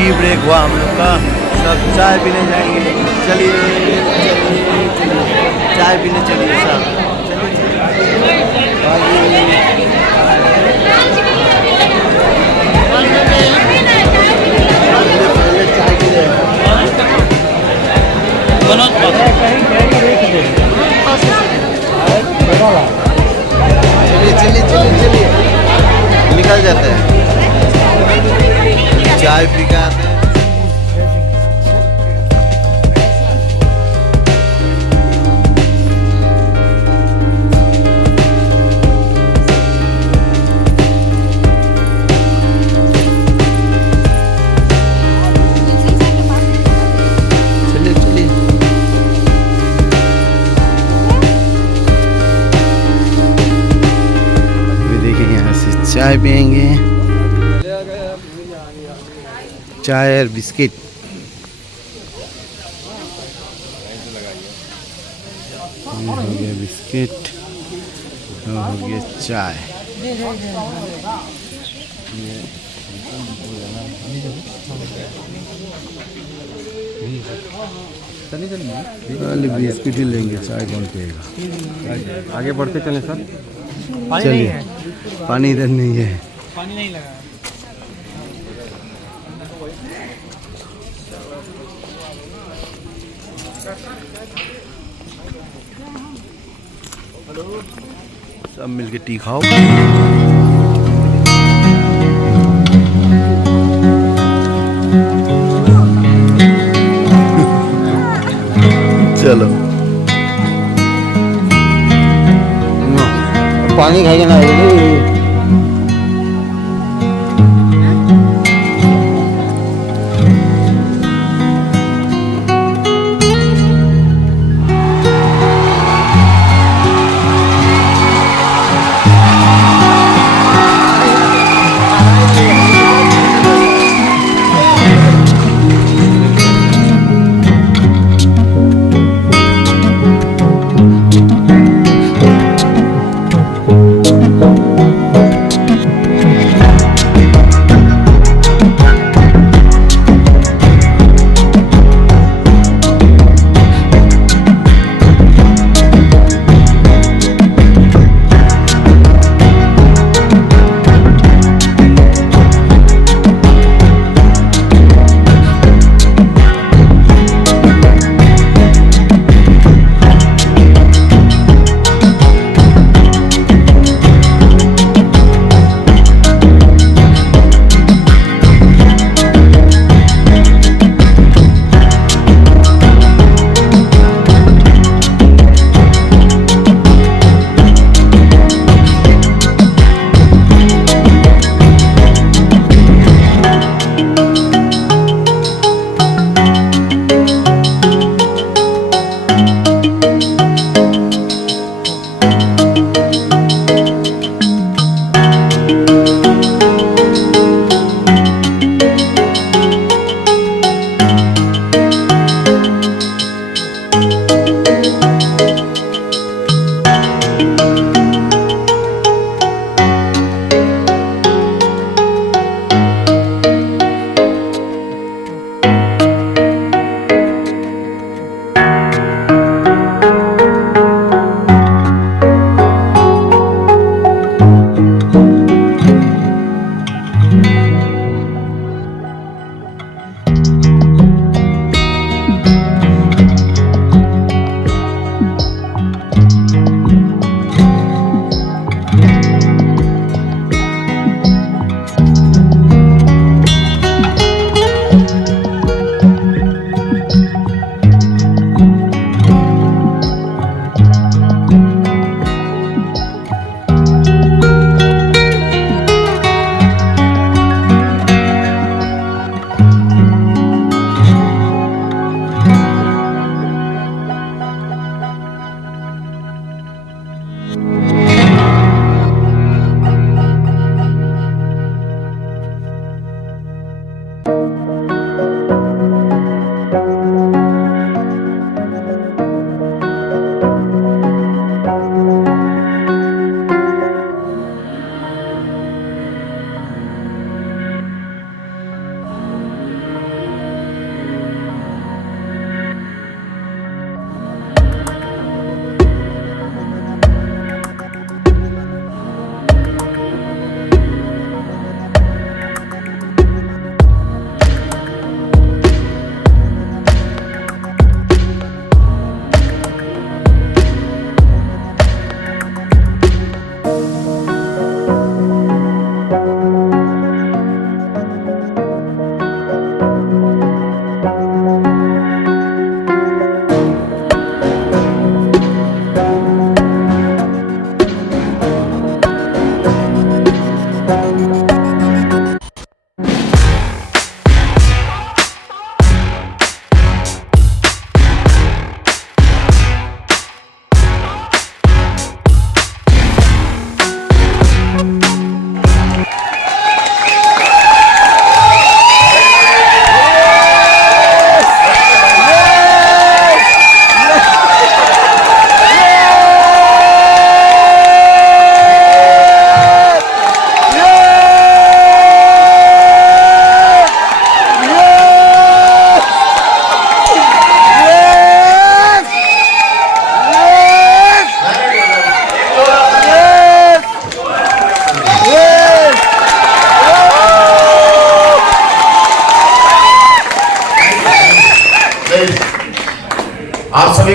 Tea break हुआ हम लोग का, सब चाय पीने जाएंगे। चलिए चलिए चलिए चाय पीने चलिए सब। चलिए चलिए चलिए चलिए निकल जाते हैं, चाय पी के आते हैं। चलिए चलिए देखिए यहाँ से चाय पियेंगे, चाय और बिस्किट। हो गया बिस्किट, हो गया चाय। खाली बिस्किट ही लेंगे, चाय कौन पिएगा। आगे बढ़ते चलें सर। चलिए पानी इधर नहीं है। पानी नहीं लगा। सब मिलके टी खाओ। चलो पानी खाएगा ना।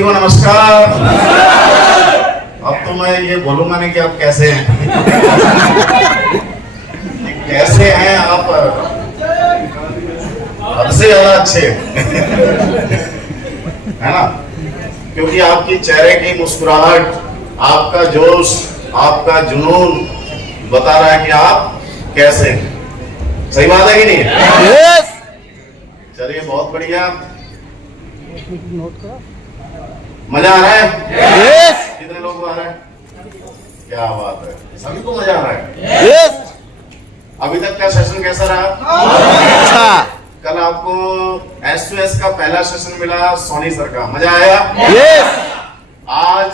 को नमस्कार। अब तो मैं ये बोलूंगा नहीं कि आप कैसे हैं। कैसे हैं आप, हद से ज्यादा अच्छे है ना, क्योंकि आपकी चेहरे की मुस्कुराहट, आपका जोश, आपका जुनून बता रहा है कि आप कैसे हैं। सही बात है कि नहीं? यस। चलिए बहुत बढ़िया। मजा आ रहा है? यस। कितने लोग को आ रहा है? क्या बात है, सभी को मजा आ रहा है। यस। अभी तक का सेशन कैसा रहा? अच्छा। कल आपको S2S का पहला सेशन मिला सोनी सर का, मजा आया? यस। आज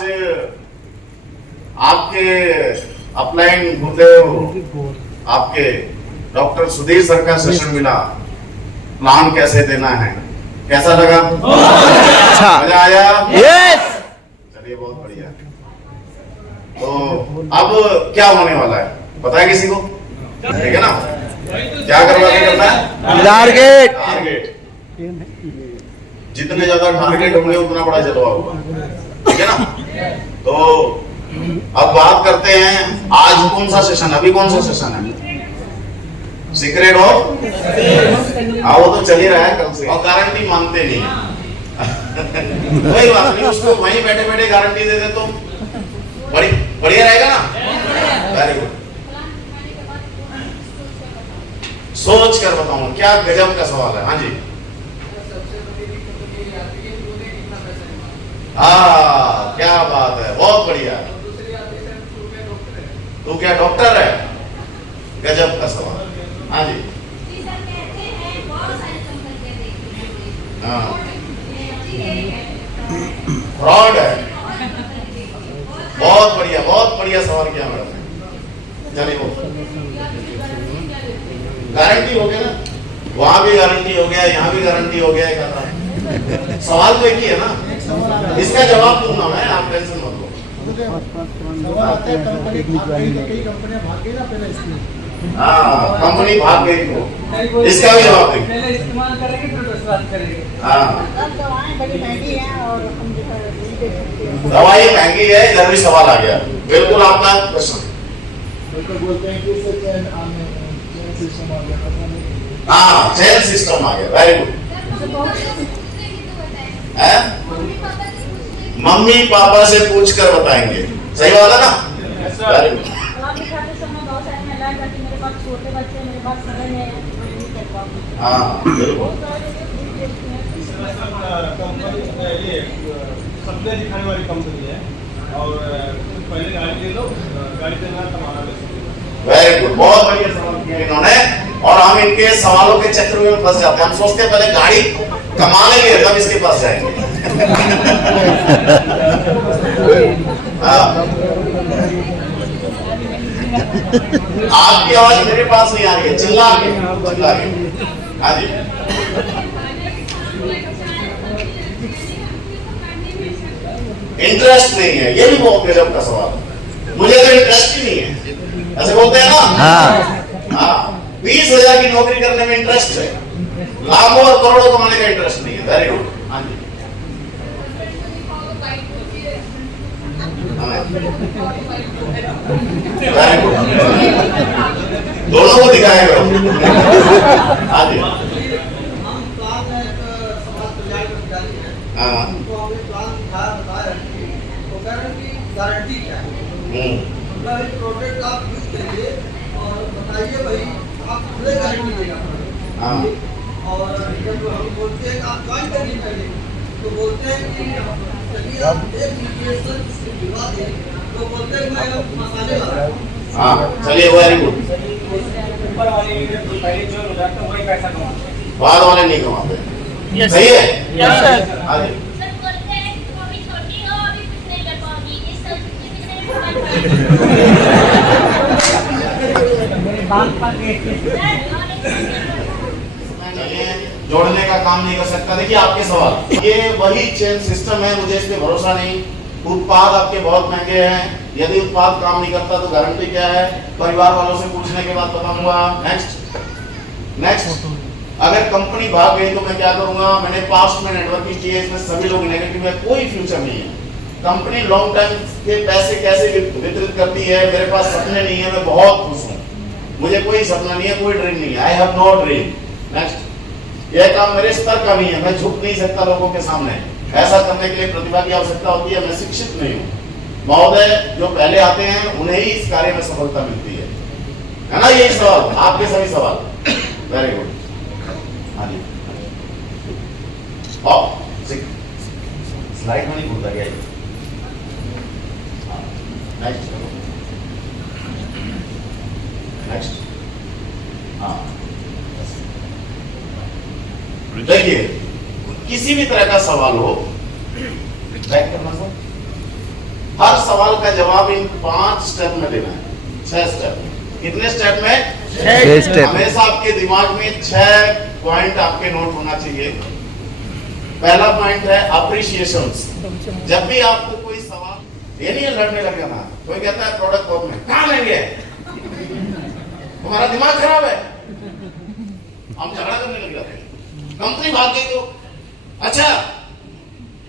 आपके अपलाइन गुरुदेव आपके डॉक्टर सुधीर सर का सेशन मिला, प्लान कैसे देना है, कैसा लगा? अच्छा। मजा आया? यस। चलिए बहुत बढ़िया। तो अब क्या होने वाला है पता है किसी को? ठीक है ना? क्या करवा के करना है? टारगेट। टारगेट। जितने ज्यादा टारगेट होंगे उतना बड़ा जलवा होगा, ठीक है ना? तो अब बात करते हैं आज कौन सा सेशन, अभी कौन सा सेशन है? सीक्रेट हो? हाँ वो तो चल ही रहा है कल से, और गारंटी मानते नहीं। कोई बात नहीं, उसको वहीं बैठे बैठे गारंटी दे दे तो बढ़िया रहेगा ना? Very good. सोच कर बताऊं, क्या गजब का सवाल है। हाँ जी, हाँ क्या बात है, बहुत बढ़िया। तू क्या डॉक्टर है? गजब का सवाल। हाँ जी, हाँ फ्रॉड है। बहुत बढ़िया सवाल किया मैडम ने। चलिए वो गारंटी हो गया ना, वहां भी गारंटी हो गया, यहाँ भी गारंटी हो गया। सवाल तो एक ही है ना, इसका जवाब दूंगा मैं, आप टेंशन मत लो। हाँ कंपनी भाग गई तो इसका भी जवाब देंगे। इस्तेमाल करेंगे फिर विश्वास करेंगे। हाँ दवाएं बड़ी महंगी हैं और हम जो है नहीं दे सकते। दवाई महंगी है, इधर भी सवाल आ गया। बिल्कुल आपका प्रश्न। बोलते हैं कि उससे चैन सिस्टम आ गया, हाँ चैन सिस्टम आ गया, वेरी गुड। मम्मी पापा से पूछ कर बताएंगे, सही बात है ना? Very good. छोटे बच्चे मेरे पास समय है, हाँ बिल्कुल। ये सप्लाई दिखाने वाली कंपनी है और पहले गाड़ी ले लो, गाड़ी देना तुम्हारा। वेरी गुड, बहुत बढ़िया सवाल किया इन्होंने, और हम इनके सवालों के चक्र में फंस जाते हैं। हम सोचते हैं पहले गाड़ी कमा लेंगे तब इसके पास जाएंगे। आपकी आवाज मेरे पास नहीं आ रही है, चिल्ला के। हाँ जी, इंटरेस्ट नहीं है, ये भी बहुत गजब का सवाल है। मुझे तो इंटरेस्ट ही नहीं है, ऐसे बोलते हैं ना? हाँ। हाँ 20,000 की नौकरी करने में इंटरेस्ट है, लाखों और करोड़ों कमाने का इंटरेस्ट नहीं है। Very good. हाँ जी, वेरी गुड, दोनों को दिखाया करो। हाँ जी, हाँ गारंटी क्या है? मतलब एक प्रोडक्ट आप यूज करिए और बताइए भाई आप पूरे गारंटी देगा। हाँ और जब हम बोलते हैं आप ज्वाइन करिए पहले तो बोलते हैं कि चलिए आप एक न्यूट्रिशन दिलवा दें, तो बोलते हैं मैं मसाले वाला। हाँ चलिए, वेरी गुड। ऊपर वाले पहले जो हो जाता है वही पैसा कमाते हैं, बाद वाले नहीं कमाते। सही है? हाँ जी, जोड़ने का काम नहीं कर सकता। देखिए आपके सवाल, ये वही चेन सिस्टम है, मुझे इस पे भरोसा नहीं। उत्पाद आपके बहुत महंगे हैं, यदि उत्पाद काम नहीं करता तो गारंटी क्या है? परिवार वालों से पूछने के बाद बताऊंगा। नेक्स्ट अगर कंपनी भाग गई तो मैं क्या करूंगा? मैंने पास्ट में नेटवर्किंग की है, इसमें सभी लोग नेगेटिव है, कोई फ्यूचर नहीं है। कंपनी लॉन्ग टाइम के पैसे कैसे वितरित करती है? मेरे पास सपने नहीं है, मैं बहुत खुश हूँ, मुझे कोई सपना नहीं है, कोई ड्रीम नहीं है। I have no dream. Next, यह काम मेरे स्तर का नहीं है, मैं झुक नहीं सकता लोगों के सामने। ऐसा करने के लिए प्रतिभा की आवश्यकता होती है, मैं शिक्षित नहीं हूँ। महोदय जो पहले आते हैं उन्हें ही इस कार्य में सफलता मिलती है ना? यही सवाल, आपके सभी सवाल। Very good. हाँ जी, स्लाइड में नहीं भूलता गया। Next next. हाँ, देखिए किसी भी तरह का सवाल हो, बैक करना सर, हर सवाल का जवाब इन 5 स्टेप में देना है। 6 स्टेप। कितने स्टेप में? 6 स्टेप। हमेशा आपके दिमाग में 6 पॉइंट आपके नोट होना चाहिए। पहला पॉइंट है अप्रिशिएशंस। जब भी आपको कोई सवाल, ये नहीं है लड़ने लग जाना। कोई कहता है प्रोडक्ट बहुत में कहाँ लेंगे, तुम्हारा दिमाग खराब है, हम झगड़ा करने लग जाते हैं। कंपनी भाग गई तो अच्छा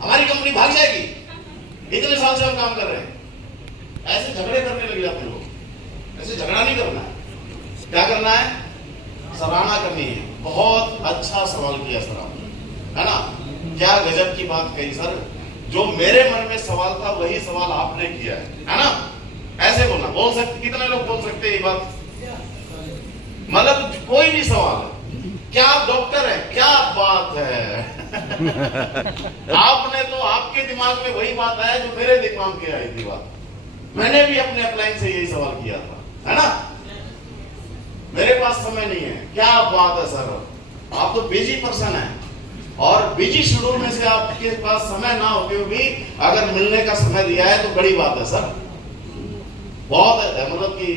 हमारी कंपनी भाग जाएगी, इतने साल से हम काम कर रहे हैं। ऐसे झगड़े करने लग जाते हैं लोग। ऐसे झगड़ा नहीं करना है, क्या करना है? सराहना करनी है। बहुत अच्छा सवाल किया सर आपने, है ना? क्या गजब की बात कही सर, जो मेरे मन में सवाल था वही सवाल आपने किया है ना? ऐसे बोलना, बोल सकते, कितने लोग बोल सकते हैं ये बात? मतलब कोई भी सवाल, क्या आप डॉक्टर है, क्या बात है। आपने तो, आपके दिमाग में वही बात आया जो मेरे दिमाग में आई थी बात। मैंने भी अपने अपलाइन से यही सवाल किया था, है ना? मेरे पास समय नहीं है, क्या बात है सर, आप तो बिजी पर्सन है, और बिजी शेड्यूल में से आपके पास समय ना होते हुए भी अगर मिलने का समय दिया है तो बड़ी बात है सर, बहुत है। मतलब कि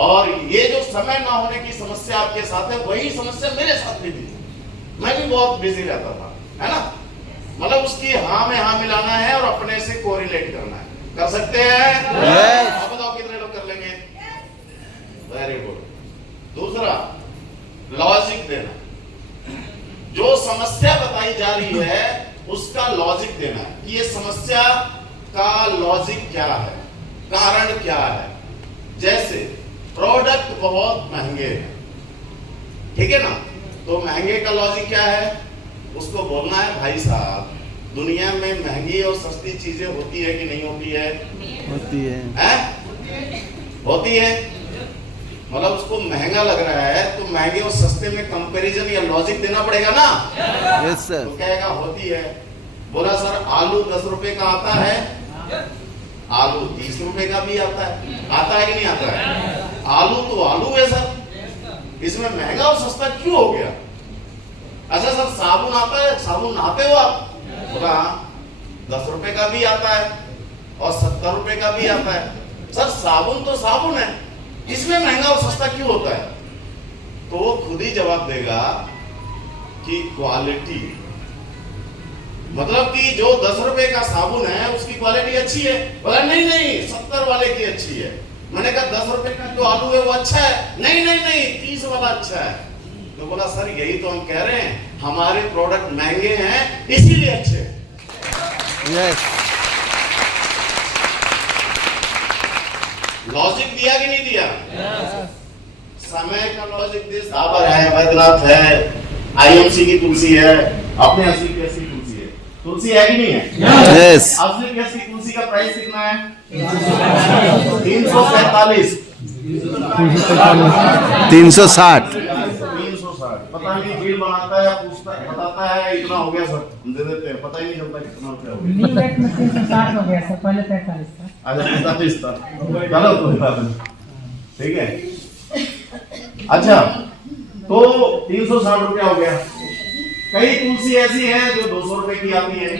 और ये जो समय ना होने की समस्या आपके साथ है, वही समस्या मेरे साथ भी थी। मैं भी बहुत बिजी रहता था, है ना? मतलब उसकी हाँ में हाँ मिलाना है और अपने से कोरिलेट करना है। कर सकते हैं? Yes. आप बताओ कितने लोग कर लेंगे? Very good. दूसरा, लॉजिक देना। जो समस्या बताई जा रही है उसका लॉजिक देना है कि ये समस्या का लॉजिक क्या है, कारण क्या है। जैसे प्रोडक्ट बहुत महंगे हैं, ठीक है ना? तो महंगे का लॉजिक क्या है? उसको बोलना है भाई साहब, दुनिया में महंगी और सस्ती चीजें होती है कि नहीं होती है? होती है, होती है। मतलब उसको महंगा लग रहा है तो महंगे और सस्ते में कंपैरिजन या लॉजिक देना पड़ेगा ना? Yes sir. तो कहेगा होती है। बोला सर आलू 10 रुपए का आता है, आलू 30 रुपए का भी आता है कि नहीं आता है? आलू तो आलू है सर, इसमें महंगा और सस्ता क्यों हो गया? अच्छा सर साबुन आता है, साबुन नहाते हो आप? बोला 10 रुपए का भी आता है और 70 रुपए का भी आता है। सर साबुन तो साबुन है, इसमें महंगा और सस्ता क्यों होता है? तो वो खुद ही जवाब देगा कि क्वालिटी, मतलब कि जो 10 रुपए का साबुन है उसकी क्वालिटी अच्छी है। बोला नहीं नहीं 70 वाले की अच्छी है। मैंने कहा 10 रुपए का जो आलू है वो अच्छा है। नहीं नहीं नहीं 30 वाला अच्छा है। तो बोला सर यही तो हम कह रहे हैं, हमारे प्रोडक्ट महंगे हैं इसीलिए अच्छे हैं। यस। लॉजिक दिया कि नहीं दिया? समय का लॉजिक दिस। डाबर है, बैद्यनाथ है, आईएमसी की तुलसी है, अपने असली केस की तुलसी है। तुलसी है कि नहीं है? यस। असली केस की तुलसी का प्राइस कितना है? 345। 360। 360। पता नहीं बिल बनाता है, पूछता है, बताता है इतना हो गया सर, हम दे देते हैं, पता ही नहीं चलता कितना रुपया हो गया। न्यू रेट में 360 हो गया सर, पहले 45 था। अच्छा 45 था, चलो कोई बात नहीं, ठीक है। अच्छा तो 360 रुपया हो गया। कई तुलसी ऐसी है जो 200 रुपए की आती है,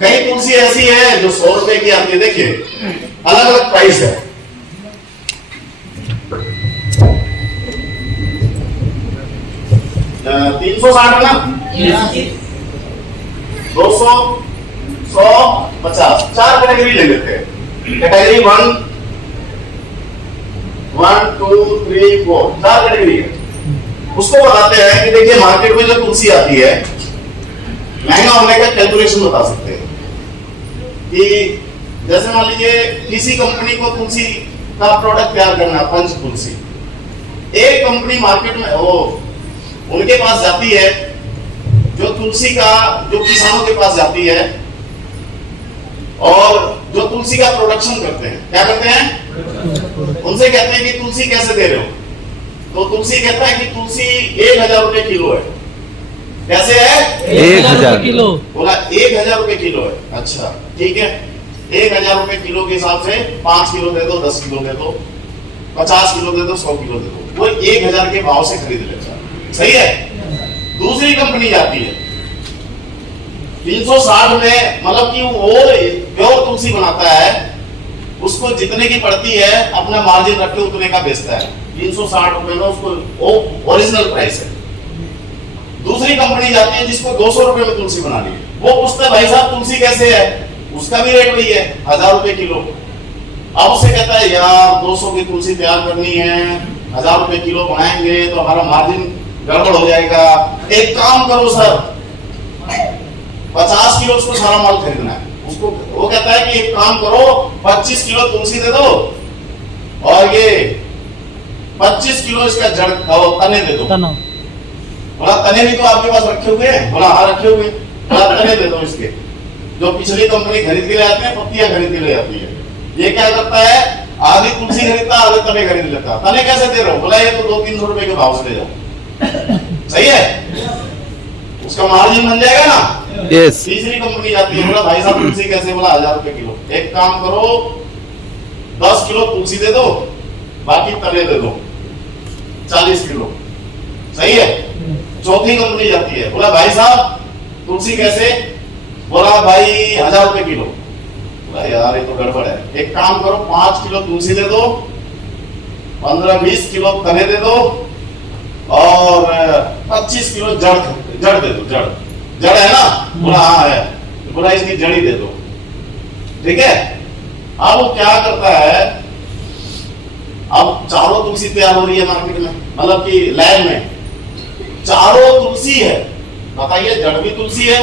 कई तुलसी ऐसी है जो 100 रुपए की आती है। देखिए अलग अलग प्राइस है। 360 है ना? 200, 100, 50, 4 कैटेगरी ले लेते हैं। कैटेगरी 1, 1, 2, 3, 4, 4 कैटेगरी है। उसको बताते हैं कि देखिए मार्केट में जो तुलसी आती है, महंगा होने का कैलकुलेशन बता सकते हैं कि जैसे मान लीजिए किसी कंपनी को तुलसी का प्रोडक्ट तैयार करना है, पंच तुलसी, एक कंपनी मार्केट में वो उनके पास जाती है, जो तुलसी का जो किसानों के पास जाती है और जो तुलसी का प्रोडक्शन करते हैं, क्या करते हैं, उनसे कहते हैं कि तुलसी कैसे दे रहे हो, तो तुलसी कहता है कि तुलसी 1000 रुपए किलो है। कैसे है? 1000 किलो। बोला 1000 रुपए किलो है। अच्छा ठीक है, 1000 रुपए किलो के हिसाब से 5 किलो दे दो, 10 किलो दे दो, 50 किलो दे दो, 100 किलो दे दो, वो 1000 के भाव से खरीद लेता है। सही है। दूसरी कंपनी जाती है 360 में, मतलब कि वो प्योर तुलसी बनाता है, उसको जितने की पड़ती है अपना मार्जिन रख के उतने का बेचता है, 360 रुपए में उसको वो ओरिजिनल प्राइस है। दूसरी कंपनी जाती है जिसको 200 रुपए में तुलसी बनानी है, वो पूछता है भाई साहब तुलसी कैसे है, उसका भी रेट वही है 1000 रुपए किलो। अब उससे कहता है यार 200 की तुलसी तैयार करनी है, 1000 रुपए किलो बनाएंगे तो हमारा मार्जिन गड़बड़ हो जाएगा, एक काम करो सर 50 किलो उसको सारा माल खरीदना है, उसको वो कहता है कि एक काम करो 25 किलो तुलसी दे दो और ये 25 किलो इसका जड़ तने दे दो। बोला तने भी तो आपके पास रखे हुए हैं, बोला हाँ रखे हुए, बोला तने दे दो इसके, जो पिछली कंपनी खरीद के ले आते हैं, पत्तियां खरीद के ले आती है, ये क्या करता है आधी तुलसी खरीदता, आधे तने खरीद लेता। तने कैसे दे रहे हो, बोला ये तो 200-300 रुपए के भाव से ले जाओ। सही है, उसका मार्जिन बन जाएगा ना। यस। तीसरी कंपनी जाती है, बोला भाई साहब तुलसी कैसे, बोला 1000 रुपए किलो, एक काम करो 10 किलो तुलसी दे दो, बाकी तने दे दो 40 किलो। सही है। चौथी कंपनी जाती है, बोला भाई साहब तुलसी कैसे, बोला भाई 1000 रुपए किलो। बोला यार ये तो गड़बड़ है, एक काम करो 5 किलो तुलसी दे दो, 15-20 किलो तने दे दो और 25 किलो जड़ दे दो। जड़ है ना, बोला हाँ है, बोला इसकी जड़ी दे दो। ठीक है। अब वो क्या करता है, अब चारों तुलसी तैयार हो रही है मार्केट में, मतलब कि लैब में चारों तुलसी है, बताइए जड़ भी तुलसी है,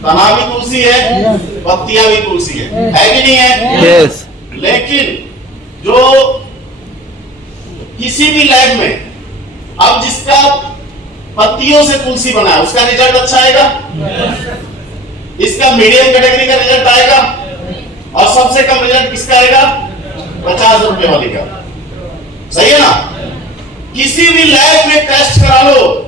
तना भी तुलसी है, पत्तियां भी तुलसी है कि नहीं है? यस। लेकिन जो किसी भी लैब में अब जिसका पत्तियों से तुलसी बना है उसका रिजल्ट अच्छा आएगा, इसका मीडियम कैटेगरी का रिजल्ट आएगा और सबसे कम रिजल्ट किसका आएगा, 50 रुपए वाली का। सही है ना। किसी भी लैब में टेस्ट करा लो,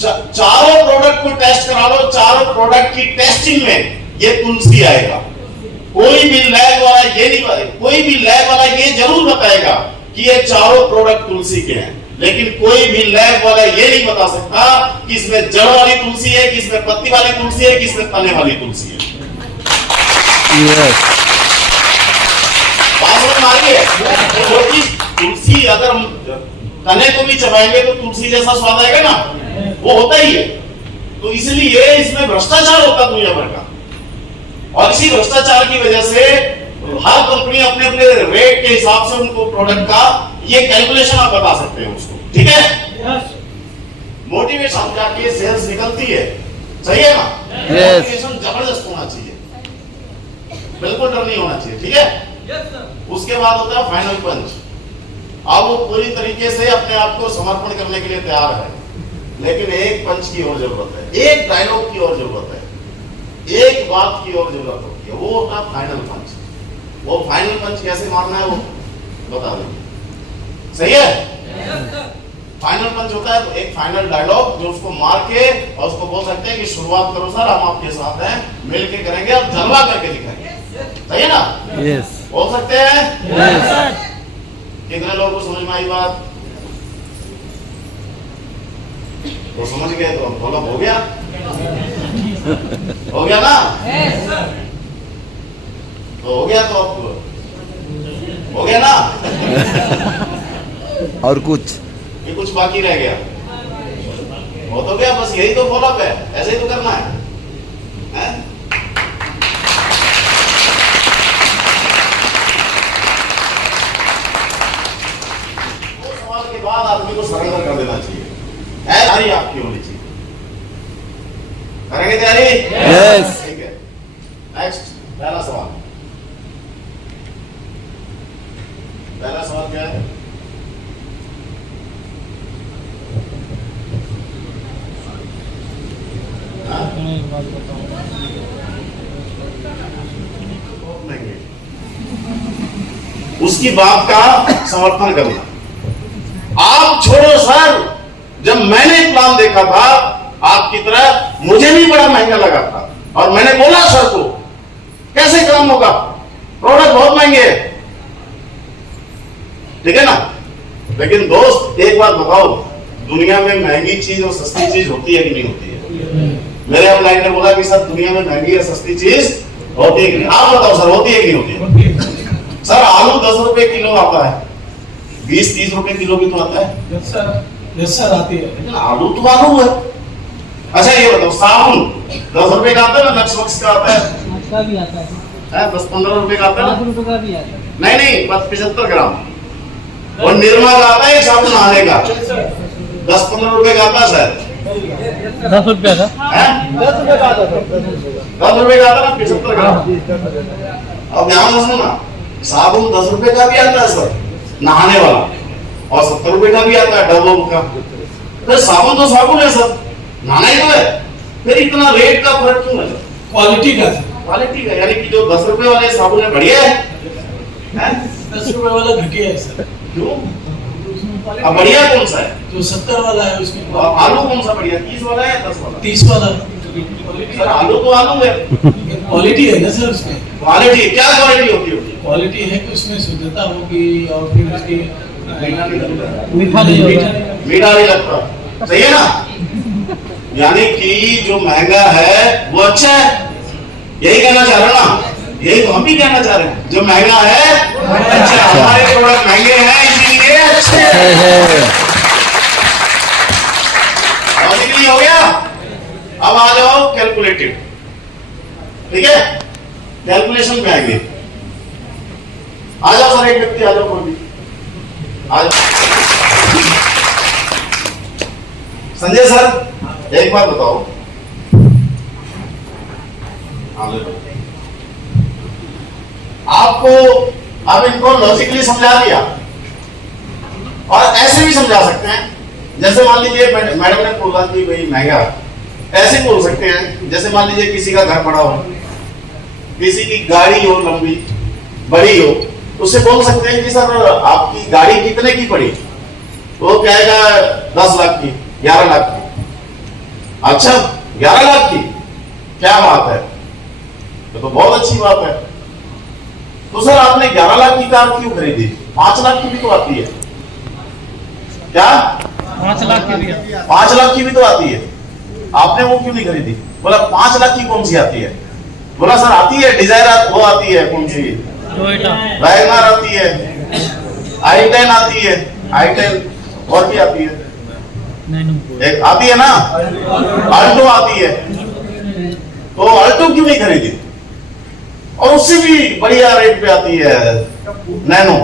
चारों प्रोडक्ट को टेस्ट करा लो, चारों प्रोडक्ट की टेस्टिंग में ये तुलसी आएगा। कोई भी लैब वाला ये जरूर बताएगा कि ये चारों प्रोडक्ट तुलसी के हैं, लेकिन कोई भी लैब वाला ये नहीं बता सकता कि इसमें जड़ वाली तुलसी है, कि इसमें पत्ती वाली तुलसी है, कि इसमें तने वाली तुलसी है। यस। बात समझ में आ रही है? क्योंकि तुलसी अगर हम तने को भी चबाएंगे तो तुलसी जैसा स्वाद आएगा ना, वो होता ही है। तो इसलिए इसमें भ्रष्टाचार होता दुनिया भर का, और इसी भ्रष्टाचार की वजह से हर कंपनी अपने अपने रेट के हिसाब से उनको प्रोडक्ट का ये कैलकुलेशन आप बता सकते हैं उसको। ठीक है। मोटिवेशन जाके सेल्स निकलती है। सही है ना। मोटिवेशन जबरदस्त होना चाहिए, बिल्कुल डर नहीं होना चाहिए। ठीक है। उसके बाद होता है फाइनल पंच। अब वो पूरी तरीके से अपने आप को समर्पण करने के लिए तैयार है, लेकिन एक पंच की और जरूरत है, एक डायलॉग की और जरूरत है, एक बात की और जरूरत होती है, वो होता है फाइनल पंच। वो फाइनल पंच कैसे मारना है वो बता देंगे। सही है। फाइनल पंच होता है तो एक फाइनल डायलॉग जो उसको मार के और उसको बोल सकते हैं कि शुरुआत करो सर, हम आपके साथ हैं, मिल के करेंगे और जलवा करके दिखाएंगे। सही है ना। यस। बोल सकते हैं। यस। कितने लोगों को समझ में आई बात? तो समझ गए तो फॉलोअप हो गया। हो गया ना। तो हो गया, तो अब हो गया ना। और कुछ ये कुछ बाकी रह गया, हो तो गया। बस यही तो फॉलोअप है, ऐसे ही तो करना है, हैं? सवाल के बाद आदमी को सरेंडर कर देना चाहिए। तैयारी आपकी होनी चाहिए। करेंगे तैयारी? Yes. ठीक है। नेक्स्ट पहला सवाल। पहला सवाल क्या है? उसकी बात का समर्थन करना। आप छोड़ो सर, जब मैंने प्लान देखा था आपकी तरह, मुझे भी बड़ा महंगा लगा था और मैंने बोला सर को कैसे काम होगा, प्रोडक्ट बहुत महंगे है, ठीक है ना। लेकिन दोस्त एक बात बताओ, दुनिया में महंगी चीज और सस्ती चीज होती है कि नहीं होती है? मेरे अपलाइन ने बोला कि सर दुनिया में महंगी और सस्ती चीज होती है कि नहीं? आप बताओ सर, होती है कि नहीं होती है? सर आलू 10 रुपए किलो आता है, 20-30 रुपए किलो भी तो आता है। यस सर आती है। लेकिन आलू तो आलू है। अच्छा ये बताओ, साबुन 10 रुपए का आता है ना, लक्स का आता है, का भी आता है 10-15 रुपए का आता है 5 ना? रुपए का भी आता है। नहीं 75 ग्राम। और निर्मा का आता है एक साबुन नहाने का, 10-15 रुपए का आता है सर। 10 रुपया का। 10 रुपए का आता है, 10 रुपए का आता है ना, 75 ग्राम। अब ध्यान सुनो ना, साबुन 10 रुपए का भी आता है सर नहाने वाला, और 70 रुपए का भी आता है डब का। तो साबुन तो साबुन है सर, नहाना ही तो है, फिर इतना रेट का फर्क क्यों है? क्वालिटी का क्वालिटी का, यानी कि जो 10 रुपए वाले साबुन है बढ़िया है, 10 रुपए वाला घटिया है सर। क्यों? अब बढ़िया कौन सा है? जो 70 वाला है उसमें अब आलू कौन सा बढ़िया, 30 वाला है 10 वाला? 30 वाला सर आलू तो आलू है, क्वालिटी है ना सर उसमें। क्वालिटी क्या क्वालिटी होती है? क्वालिटी है कि उसमें शुद्धता होगी और फिर उसकी मीठा नहीं होगा। मीठा नहीं लगता, सही है ना। यानी कि जो महंगा है वो अच्छा है, यही कहना चाह रहे हो ना? यही तो हम भी कहना चाह रहे हैं, जो महंगा है अच्छा है। हमारे प्रोडक्ट महंगे हैं इसीलिए अच्छे हैं। लॉजिकली हो गया। अब आ जाओ कैलकुलेटिव, ठीक है, कैलकुलेशन पे आएंगे। आ जाओ सर, एक व्यक्ति आ जाओ, कोई भी आ जाओ। संजय सर एक बात बताओ, आपको अब इनको लॉजिकली समझा दिया, और ऐसे भी समझा सकते हैं। जैसे मान लीजिए मैडम ने बोला कि भाई महंगा, ऐसे बोल सकते हैं जैसे मान लीजिए किसी का घर बड़ा हो, किसी की गाड़ी हो लंबी बड़ी हो, उससे बोल सकते हैं कि सर आपकी गाड़ी कितने की पड़ी? वो कहेगा 10 लाख की, 11 लाख की। अच्छा 11 लाख की, क्या बात है, तो बहुत अच्छी बात है। तो सर आपने 11 लाख की कार क्यों खरीदी? 5 लाख की भी तो आती है, क्या 5 लाख के भी आता है। 5 लाख की भी तो आती है, आपने वो क्यों नहीं खरीदी? बोला 5 लाख की कौन सी आती है? बोला सर आती है डिजायर, वो आती है कौन सी, वैगनर आती है, i10 आती है, i10 और भी आती है, एक आती है ना अल्टो आती है। तो अल्टो क्यों नहीं खरीदी? और उससे भी बढ़िया रेट पे आती है नैनो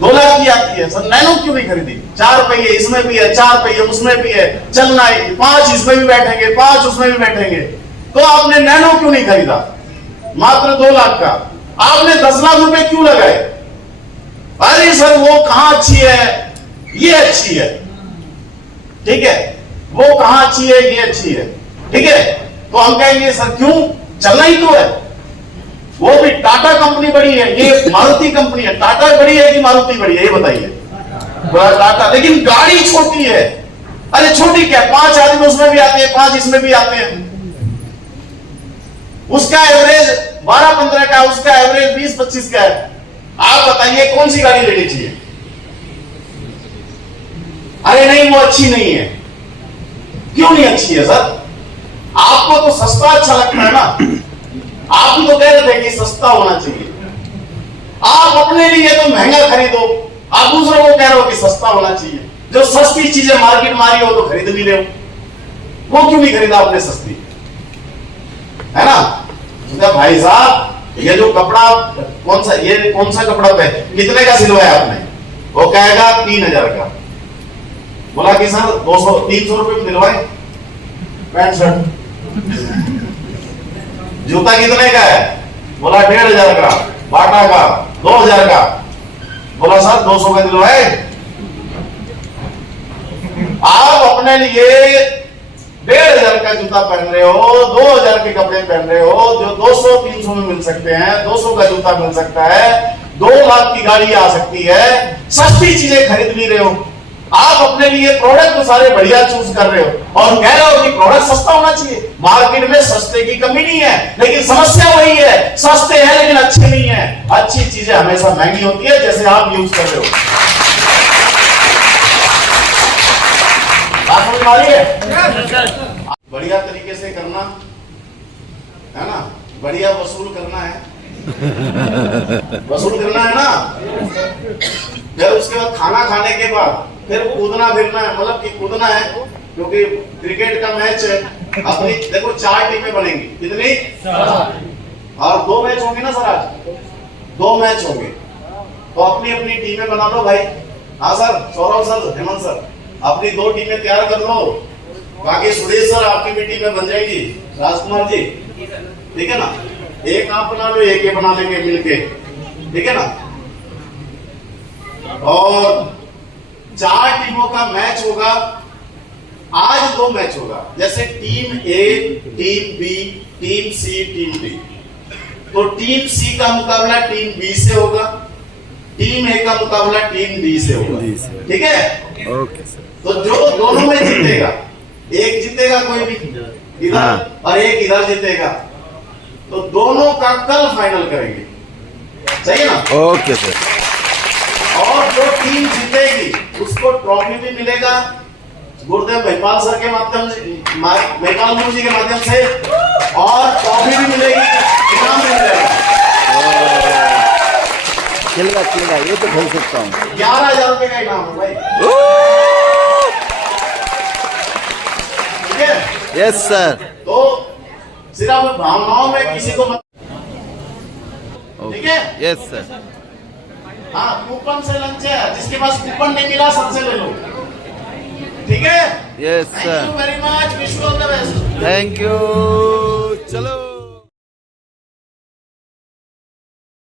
2 लाख की आती है, सर नैनो क्यों नहीं खरीदी? 4 पहिए इसमें भी है, 4 पहिए उसमें भी है, चलना है 5 इसमें भी बैठेंगे, 5 उसमें भी बैठेंगे। तो आपने नैनो क्यों नहीं खरीदा मात्र 2 लाख का? आपने 10 लाख रुपए क्यों लगाए? अरे सर वो कहां अच्छी है, ये अच्छी है, ठीक है, वो कहां अच्छी है, ये अच्छी है, ठीक है। तो हम कहेंगे सर क्यों, चलना ही तो है। वो भी टाटा कंपनी बड़ी है, ये मारुति कंपनी है, टाटा बड़ी है कि मारुति बड़ी है, ये बताइए। टाटा, लेकिन गाड़ी छोटी है। अरे छोटी क्या, 5 आदमी उसमें भी आते हैं, 5 इसमें भी आते हैं। उसका एवरेज 12-15 का, उसका एवरेज 20-25 का है। आप बताइए कौन सी गाड़ी लेनी चाहिए? अरे नहीं वो अच्छी नहीं है। क्यों नहीं अच्छी है सर? आपको तो सस्ता अच्छा लगता है ना, आप भी तो कह रहे थे कि सस्ता होना चाहिए। आप अपने लिए तो महंगा खरीदो, आप दूसरों को कह रहे हो कि सस्ता होना चाहिए। जो सस्ती चीजें मार्केट मारी हो तो खरीद भी ले, वो क्यों नहीं खरीदा आपने सस्ती, है ना? तो भाई साहब ये जो कपड़ा कौन सा, ये कौन सा कपड़ा पे कितने का सिलवाया आपने? वो कहेगा 3,000 का। बोला कि सर 300 रुपए में दिलवाए पैंट शर्ट। जूता कितने का है? बोला 1,500 का। बाटा का 2,000 का। बोला सर 200 का दिलवाए। आप अपने लिए 1,500 का जूता पहन रहे हो, 2,000 के कपड़े पहन रहे हो, जो 200-300 में मिल सकते हैं। 200 का जूता मिल सकता है, 2 लाख की गाड़ी आ सकती है, सस्ती चीजें खरीद भी रहे हो। आप अपने लिए प्रोडक्ट तो सारे बढ़िया चूज कर रहे हो और कह रहे हो कि प्रोडक्ट सस्ता होना चाहिए। मार्केट में सस्ते की कमी नहीं है, लेकिन समस्या वही है, सस्ते हैं लेकिन अच्छे नहीं है। अच्छी चीजें हमेशा महंगी होती है, जैसे आप यूज कर रहे हो। बात समझ में आ रही है? बढ़िया तरीके से करना है ना, बढ़िया वसूल करना है, वसूल करना है ना। फिर उसके बाद खाना खाने के बाद फिर कूदना फिरना है, मतलब कि कूदना है, क्योंकि क्रिकेट का मैच है। अपनी देखो 4 टीमें बनेंगी, कितनी? 4। और 2 मैच होंगे ना सर, आज 2 मैच होंगे, तो अपनी अपनी टीमें बना लो भाई। हाँ sir, Saurabh sir, Hemant sir, अपनी 2 टीमें तैयार कर लो। बाकी सुरेश सर आपकी भी टीमें बन जाएगी, राजकुमार जी, ठीक है ना। एक आप बना लो, एक ये बना लेंगे मिलके, ठीक है ना। और 4 टीमों का मैच होगा। आज 2 मैच होगा, जैसे टीम ए, टीम बी, टीम सी, टीम डी। तो टीम सी का मुकाबला टीम बी से होगा, टीम ए का मुकाबला टीम डी से होगा, ठीक है। Okay sir. तो जो दोनों में जीतेगा, एक जीतेगा कोई भी इधर और एक इधर जीतेगा, तो दोनों का कल फाइनल करेंगे, सही है ना। Okay sir. और जो टीम जीतेगी उसको ट्रॉफी भी मिलेगा गुरुदेव महिपाल सर के माध्यम से, महिपाल गुरु जी के माध्यम से, और ट्रॉफी भी मिलेगी, इनाम भी मिलेगा। चलेगा, ये तो खेल सकता हूँ। 11,000 रुपए का इनाम है भाई, ठीक है। Yes sir. तो सिर्फ भावनाओं में किसी को मत, ठीक है। Yes sir. हाँ, कूपन से लंच है, जिसके पास कूपन नहीं मिला सबसे ले लो, ठीक है। Yes thank you sir. Very much, wish you all the best. Thank you. चलो।